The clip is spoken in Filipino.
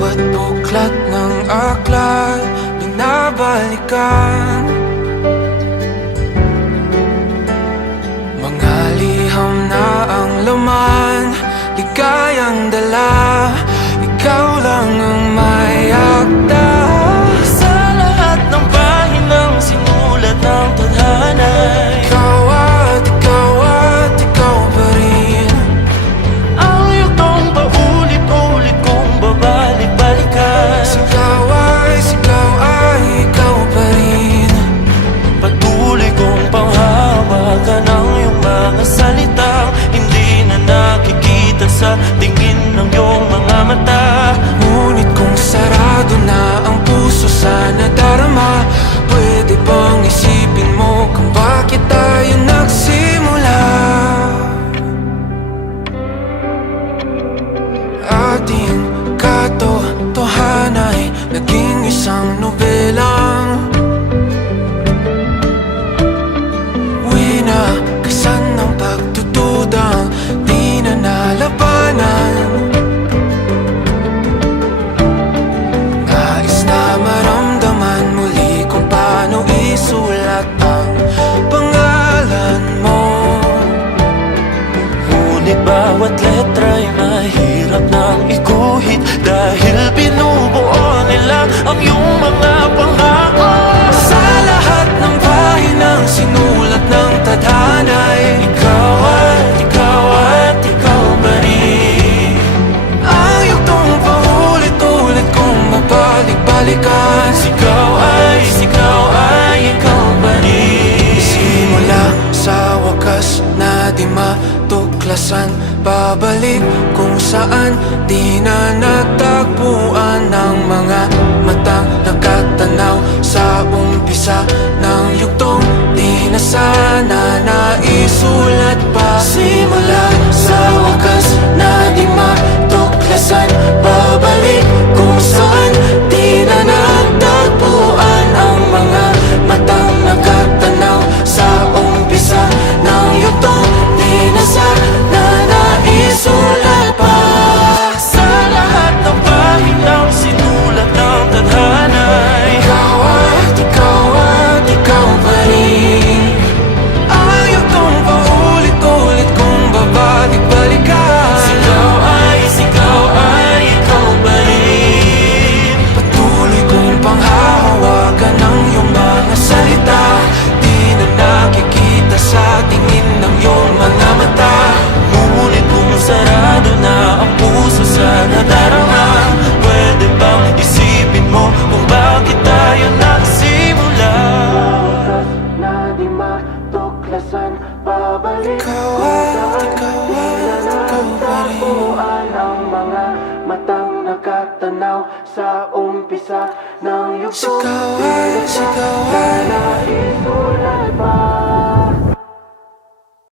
Bawat buklat ng aklat binabalikan, mga liham na ang laman, ligayang dala. Ikaw lang ang may akda sa lahat ng pahinang sinulat ng tadhana. Ikaw at ikaw pa rin. Ang yugtong paulit-ulit kong babalik-balikan. Sigaw ay ikaw pa rin. Patuloy kong panghawakan ang iyong mga salitang hindi na nakikita sa tingin ng iyong mga mata. Ngunit kung sarado na ang puso sa nadarama, pwede bang isipin mo kung bakit tayo nagsimula? Ating katotohanan ay naging isang nobelang winakasan ng pagtutudang di na nalabanan. Nais na maramdaman muli kung paano isulat ang pangalan mo. Ngunit bawat letra'y mahirap nang iguhit dahil binubuo nila ang iyong mga pangako. Sa lahat ng pahinang sinulat ng tadhana'y Ikaw ikaw pa rin. ang yugtong paulit-ulit kong mabalik-balikan. Sigaw ay ikaw pa rin. Simula sa wakas na di matuklasan, babalik kung saan di na natagpuan ng mga matang nakatanaw sa umpisa ng yugtong di na sana naisulat pa. Simula sa wakas na di matuklasan, babalik kung saan di na natagpuan ang mga matang nakatanaw sa umpisa ng yugtong di na sana naisulat pa. Sa lahat ng pahinang sinulat ng tadhana, Ikaw at ikaw pa rin. Ang yugtong paulit-ulit kong babalik-balikan. Sigaw ay ikaw pa rin. Patuloy kong panghahawakan ang iyong mga salita, di na nakikita sa tingin ng iyong mga mata. Ngunit kung sarado na ang puso sa nadarama, pwede bang isipin mo kung bakit tayo nagsimula? Na di matuklasan, babalik ikaw at ikaw pa rin. Ang mga matang nakatanaw sa umpisa ng yugtong.